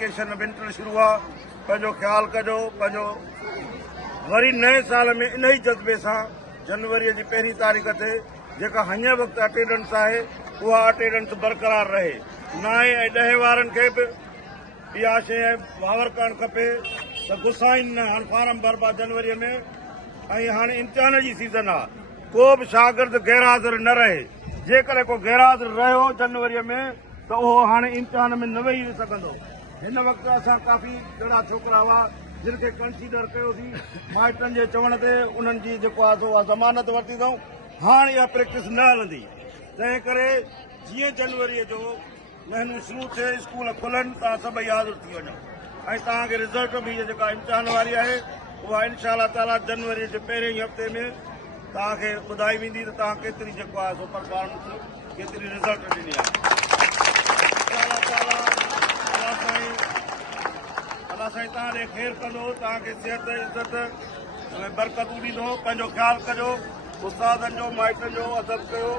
Vacation winter शुरू आहे, पंहिंजो ख्याल कजो। पंहिंजो वरी नए साल में इन ही जज़्बे सां जनवरी की 1 तारीख़ ते जेका हींअर वक्त अटेंडेंस आहे उहा अटेंडेंस बरक़रार रहे। 9 ऐं 10 वारनि खे बि इहा शइ बावर करणु खपे त गुसाइन न। हाणे फार्म भरबा जनवरी में ऐं हाणे इम्तिहान जी सीज़न आहे, को बि शागिर्द गैरहाज़िर न रहे। जेकॾहिं को गैरहाज़िर रहियो जनवरी में त उहो हाणे इम्तिहान में न वेही सघंदो। हिन वक़्तु असां काफ़ी अहिड़ा छोकिरा हुआ जिन खे कंसीडर कयोसीं माइटनि जे चवण ते, उन्हनि जी जेको आहे सो ज़मानत वरिती अथऊं। हाणे इहा प्रैक्टिस न हलंदी। तंहिं करे जीअं जनवरीअ जो महीनो शुरू थिए, स्कूल खुलनि, तव्हां सभई हाज़िर थी वञो ऐं तव्हांखे रिज़ल्ट बि इहा जेका इम्तिहान वारी आहे उहा इंशा अल्लाह ताला जनवरी जे पहिरें ई हफ़्ते में तव्हांखे ॿुधाई वेंदी त तव्हां केतिरी जेको आहे सो परफॉर्मेंस, केतिरी रिज़ल्ट ॾिनी आहे। अल्लाह साईं तव्हां ॾे ख़ैरु कंदो, तव्हांखे सिहत इज़त ऐं बरकतूं ॾींदो। पंहिंजो ख़्यालु कजो, उस्तादनि जो माइटनि जो अदब कयो।